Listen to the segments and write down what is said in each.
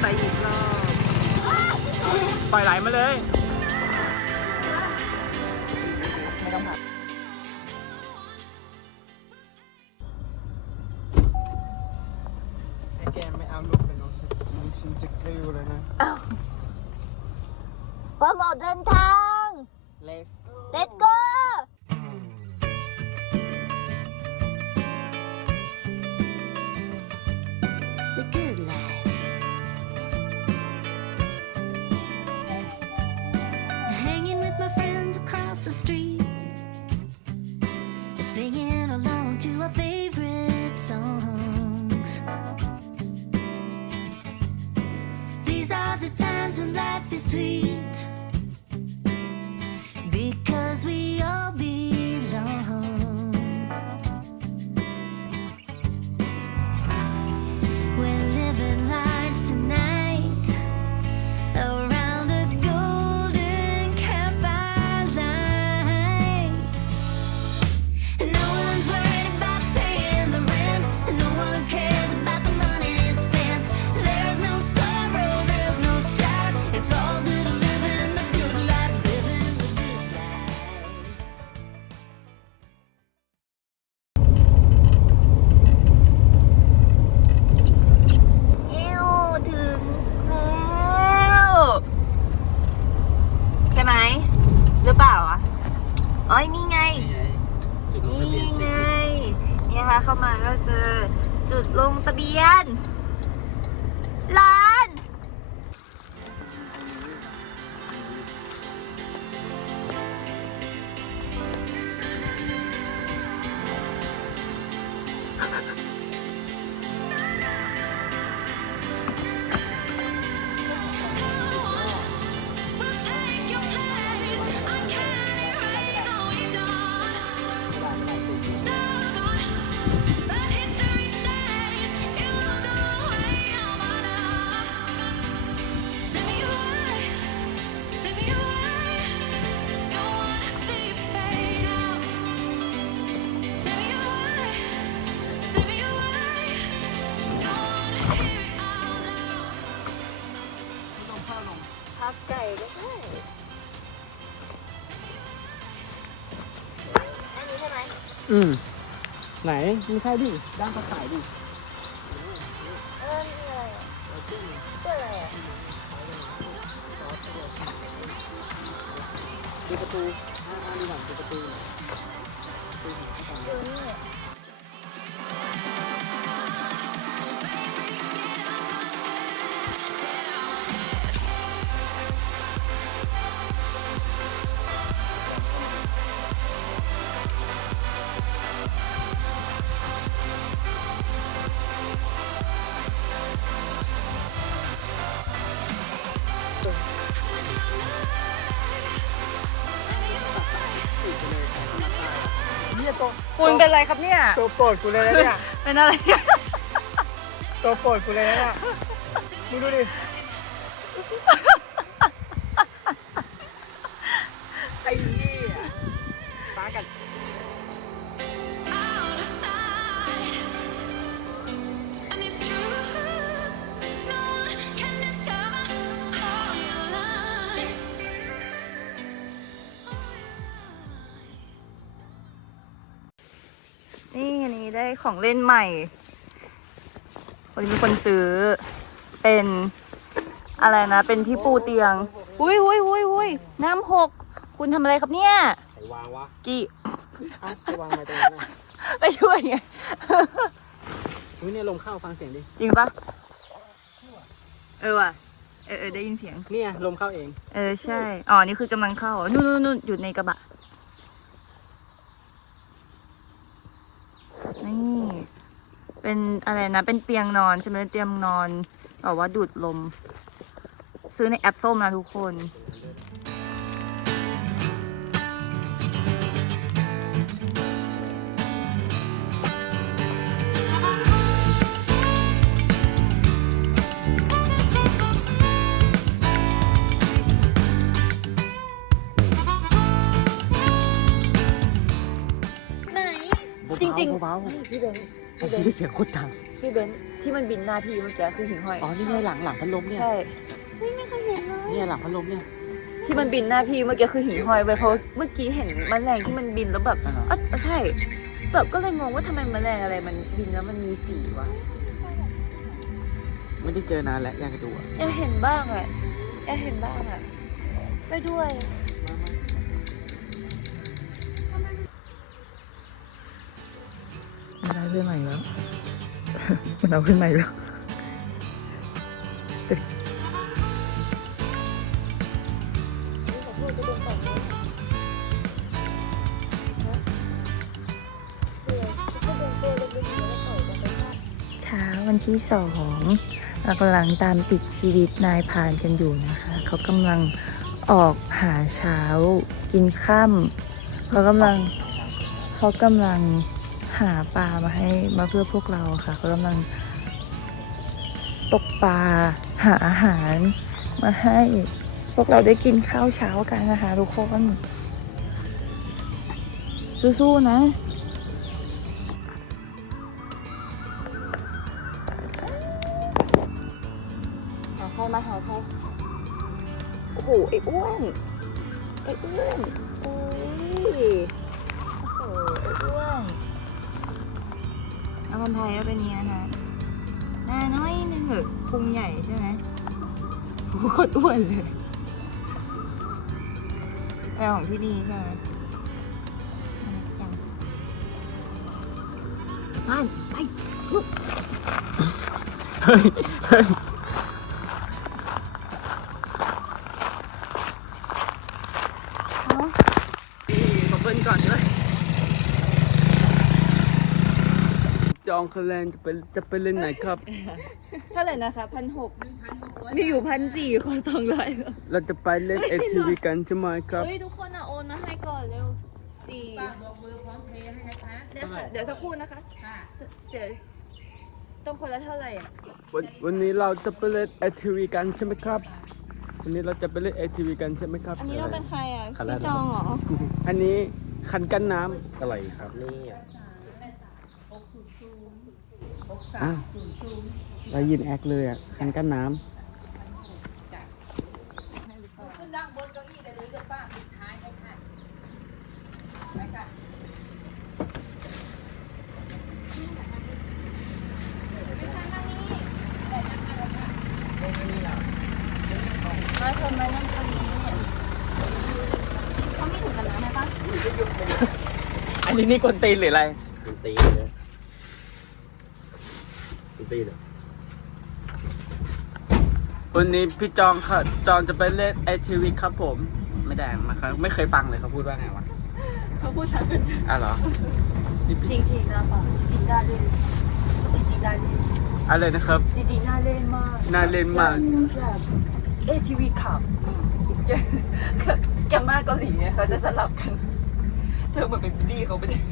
ไปอีกรอบปล่อยไหลมาเลย ช่ไหมหรือเปล่าอะอ๋อนี่ไง นี่ไงเนี่ยค่ะเข้ามาก็เจอจุดลงทะเบียนลา อืม ไหนไม่ใช่ดิด้านเขาขายดิเออนี่อะไรอะเสื้อะไรอะดูประตูอ่าอ่าดูหลังดูประตูดู เนี่ยตัวคุณเป็นไรครับเนี่ย ตัวโปรดกูเลยนะเนี่ยเป็นอะไร ตัวโปรดกูเลยนะเนี่ยมึงดูดิ ได้ของเล่นใหม่คนนี้มีคนซื้อเป็นอะไรนะ เป็นที่ปูเตียง อุ้ยอุ้ยอุ้ยอุ้ยน้ำหก คุณทำอะไรครับเนี่ย ใครวางวะกี่เอ้าใครวางมาตรงนั้นน่ะไปช่วยไง อุ้ยเนี่ยลมเข้าฟังเสียงดิ จริงปะเออว่ะ เออเออได้ยินเสียง เนี่ยลมเข้าเอง เออ ใช่ อ๋อ นี่คือกำลังเข้า นู่นนู่นนู่นอยู่ในกระบะ นี่ เป็นอะไรนะเป็นเตียงนอนใช่ไหมเตียงนอนแบบว่าดูดลม ซื้อในแอปส้มนะทุกคน จริงๆเบาๆพี่เบนพี่เบนเสียงโคตรดัง พี่เบนที่มันบินหน้าพี่เมื่อกี้คือหิ่งห้อย อ๋อ นี่ไงหลังหลังพัดลมเนี่ย ใช่เนี่ยหลังพัดลมเนี่ย ที่มันบินหน้าพี่เมื่อกี้คือหิ่งห้อยไปเพราะเมื่อกี้เห็นแมลงที่มันบินแล้วแบบอ่าอะใช่ แบบก็เลยงงว่าทำไมแมลงอะไรมันบินแล้วมันมีสีวะไม่ได้เจอนานแล้วอยากจะดูอะอยากเห็นบ้างอะอยากเห็นบ้างอะไปด้วย มันได้เพื่อนใหม่แล้ว มันเอาเพื่อนใหม่แล้วเช้าวันที่สองเรากำลังตามติดชีวิตนายพานกันอยู่นะคะ เขากำลังออกหาเช้ากินข้ามเขากำลังเขากำลัง หาปลามาให้มาเพื่อพวกเราค่ะเขากำลังตกปลาหาอาหารมาให้พวกเราได้กินข้าวเช้ากันนะคะทุกคนสู้ๆนะหาใครมาหาใครโอ้โหไอ้อ้วนไอ้อ้วนโอ้ยโอ้โหไอ้อ้วน คนไทยก็เป็นเนี้นะคะหน้าน้อยนึงเหอะพุงใหญ่ใช่ไหมโหโคตรอ้วนเลยแปลของที่นี่ใช่ไหมน่ารักจังไปไปลุกเฮ้ยเบิ้ลก่อนด้วย จ องคะแนนจะไปจะไปเล่นไหนครับ เท่าไหร่นะคะพันหกมีอยู่พันสี่ขอสองร้อยเราจะไปเล่นเอทีวีกันใช่ไหมครับ เฮ้ย ทุกคนอะโอนมาให้ก่อนเร็วสี่บอกมือพร้อมเพย์ให้นะคะเดี๋ยวค่ะเดี๋ยวสักครู่นะคะเดี๋ยวต้องคนละเท่าไหร่อะวันวันนี้เราจะไปเล่นเอทีวีกันใช่ไหมครับ วันนี้เราจะไปเล่นเอทีวีกันใช่ไหมครับ อันนี้เราเป็นใครอะขนาดพี่จองเหรอ อันนี้คันกั้นน้ำอะไรครับนี่ อ้าวเรายินแอคเลยอะคันกั้นน้ำมาทำไมนั่งตรงนี้เขาไม่ถึงกันนะใช่ปะอันนี้นี่กวนตีนหรืออะไรคุณตีเลยคุณ ตีเลยวันนี้พี่จองค่ะจองจะไปเล่นไอทีวีครับผม ไม่ได้มาครับ ไม่เคยฟังเลยเขาพูดว่าไงวะเขาพูดชัดเป็นอะเหรอนี่จริงจริงๆนะป่ะจริงๆน่าเล่นจริงๆน่าเล่นอะไรนะครับ จริงๆน่าเล่นมากน่าเล่นมากแบบเอทีวีขับแกแกมากเกาหลีไงเขาจะสลับกัน เธอเหมือนเป็นบิลลี่เขาไปเลย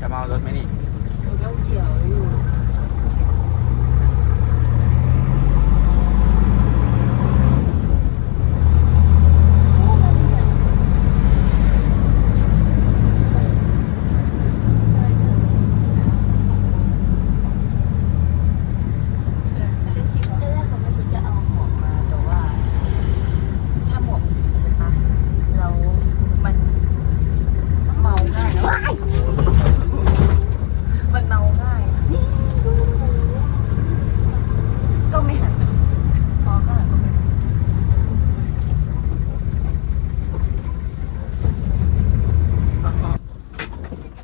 จะมาเอารถไหมนี่ ต้องเฉียวอยู่ ตอนแรกเขาก็คิดจะเอาหมวกมาแต่ว่า ถ้าหมวกใช่ปะแล้วมันเมาง่ายนะว้ายมันเมาง่ายอะนี่ดูก็ไม่หันนะพอข้างหลังก็ไม่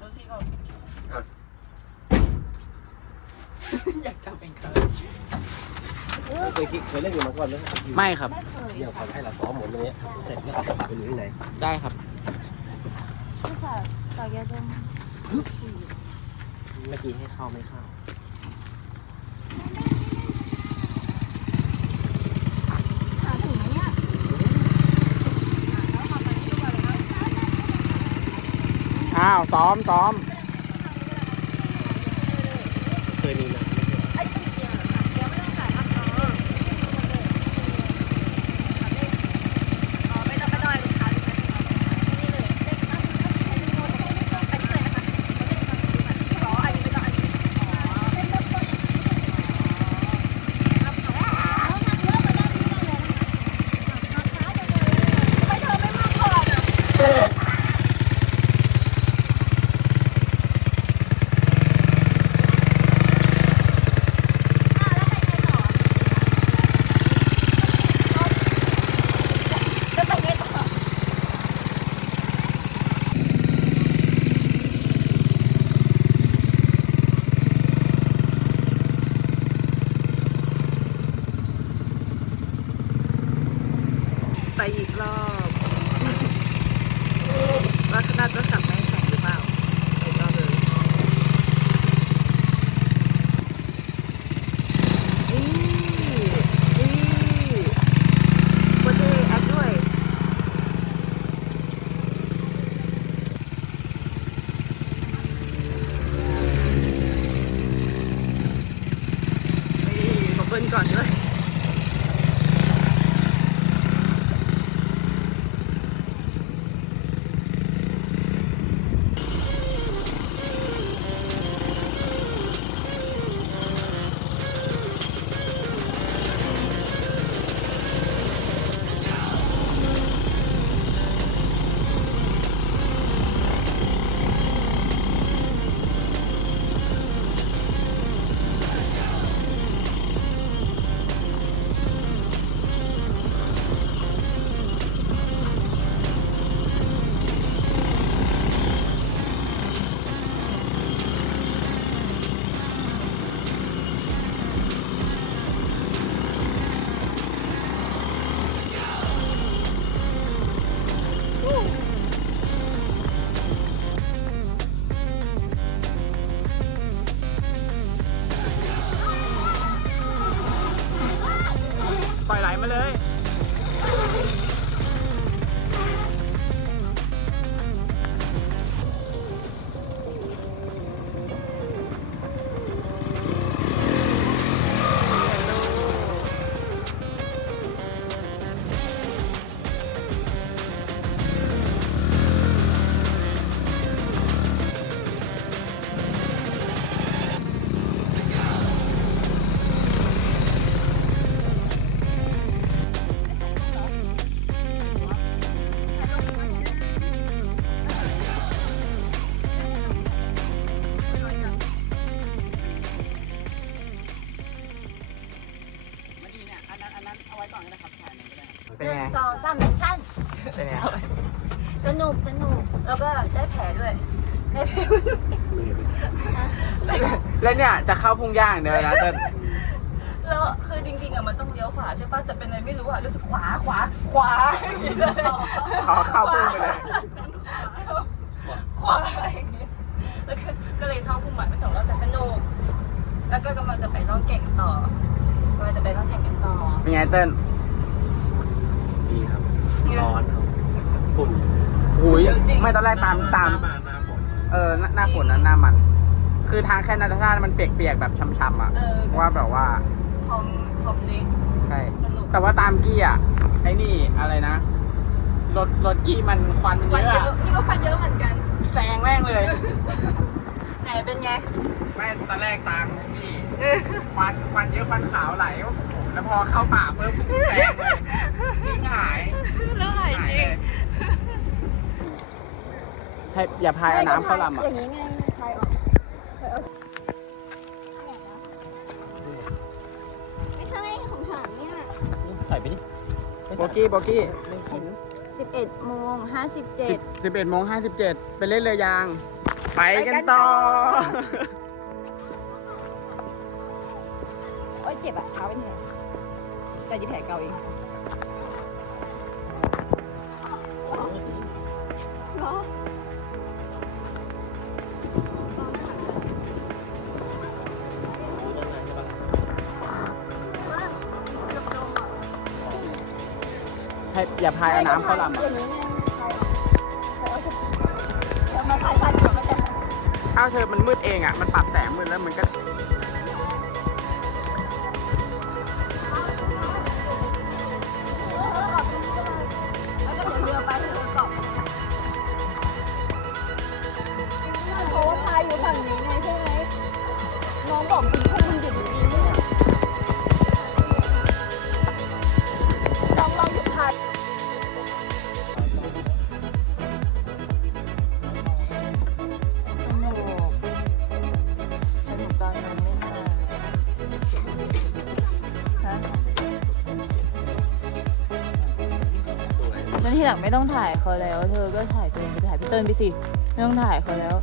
ดูสิเขาอยากจับเป็นเขา เคยคิดเคยเล่น ก่อนไหมไม่ครับ เดี๋ยวเขาให้เราซ้อมหมดตรงนี้เสร็จแล้วก็ไปอยู่ที่ไหนได้ครับไม่ค่ะตากยาดมเมื่อกี้ให้เข้าไม่เข้าอ้าวซ้อมซ้อม เคยมีนะ ไอ้ตุ๊กเกียร์ค่ะเดี๋ยวไม่ต้องจ่ายครับเนาะ ไปอีกรอบว่าขนาดจะขับ ก่อนก็ได้ครับถ่ายหนึ่งก็ได้ครับเป็นไง สองสามแอคชั่น เป็นไง สนุกสนุกแล้วก็ได้แผลด้วยได้แผลแล้วเนี่ยจะเข้าพุงย่างเดี๋ยวนะแต่แล้วคือจริงๆอะมันต้องเลี้ยวขวาใช่ป่ะแต่เป็นอะไรไม่รู้อะรู้สึกขวาขวาขวาอย่างงี้เลยขอเข้าพุ่งไปเลย ขวาอย่างงี้แล้วก็ก็เลยเข้าพุ่งหมายไปสองรอบแต่สนุกแล้วก็กำลังจะไปล่องแก่งต่อกำลัง จะไปล่องแก่งกันต่อเป็นไงเติ้ลดีครับ ร้อนครับฝุ่นอุ้ยเยอะจริงไม่ตอนแรกตามตาม หน้าหน้าฝนเออหน้าหน้าฝนนั้นหน้ามัน คือทางแค่นั้นถ้ามันเปียกๆแบบช้ำๆอะ เออว่าแบบว่าพร้อมพร้อมเล็กใช่ สนุกแต่ว่าตามกี้อะ ไอ้นี่อะไรนะ รถรถกี้มันควันมันฟันเยเยอะอะนี่ก็ฟันเยอะเหมือนกัน แซงแม่งเลย ไหนเป็นไงแม่งตอนแรกตามนี่ ควันควันเยอะควันขาวไหล แล้วพอเข้าป่าเพิ่มแซงเลยทิ้งหายแล้วหายจริงเลยให้อย่าพายเอาน้ำเข้าลำอะอย่างนี้ไงพายออกไม่ใช่ของฉันเนี่ยใส่ไปดิโบกี้โบกี้11โมง57สิบสิบเอ็ดโมงห้าสิบเจ็ดไปเล่นเรือยาง ไปกันต่อ เจ็บอะเท้าเป็นไงแต่ดีแผลเก่าเองเกือบจมอะให้อย่าพายเอาน้ำเข้าลำอะเอาเถอะเอามาพายพายก่อนแล้วกันอ้าเธอมันมืดเองอะ มันปรับแสงมืดแล้วมันก็ บอกคุณค่มันหยุดอยู่ดีไม่เหรอลองลองหยุดพายสนุกสนุกตอนนั้นไม่มาฮะแล้วทีหลังไม่ต้องถ่ายเขาแล้ว เธอก็ถ่ายตัวเองไปถ่ายพี่เติ้ลไปสิ ไม่ต้องถ่ายเขาแล้ว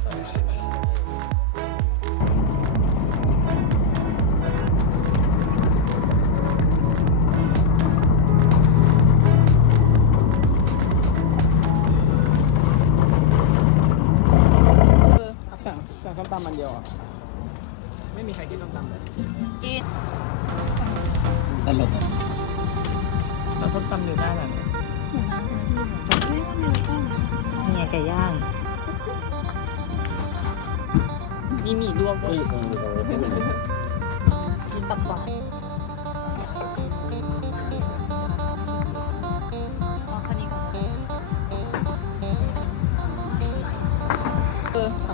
ียวไม่มีใครกินต้มตำเลยกินตลกอะเราต้มตำอยู่ได้แหละเนี่ยไก่ย่างมีหมี่รวมด้วยกิตับปลา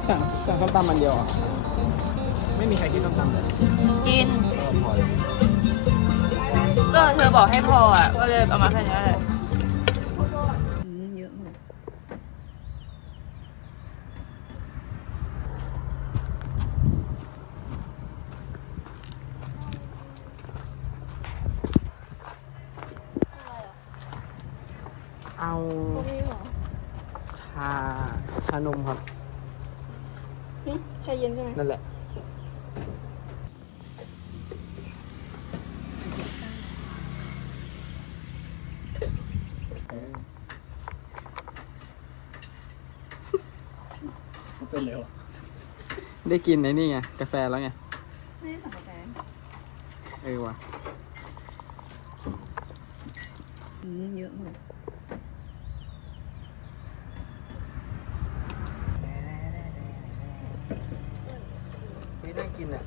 สั่งสั่งส้มตำมันเดียวอะไม่มีใครกินส้มตำเลยกิน ก็พอเลยก็เธอบอกให้พออะ ก็เลยเอามาแค่นี้เลย เอาชาชานมครับ ชาเย็นใช่ไหม นั่น แหละเป็นเร็วได้กินไอ้นี่ไง กาแฟแล้วไง ไม่ได้สั่งกาแฟ เออว่ะ ไม่ได้กินอะ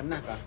น้ำหนักอะเ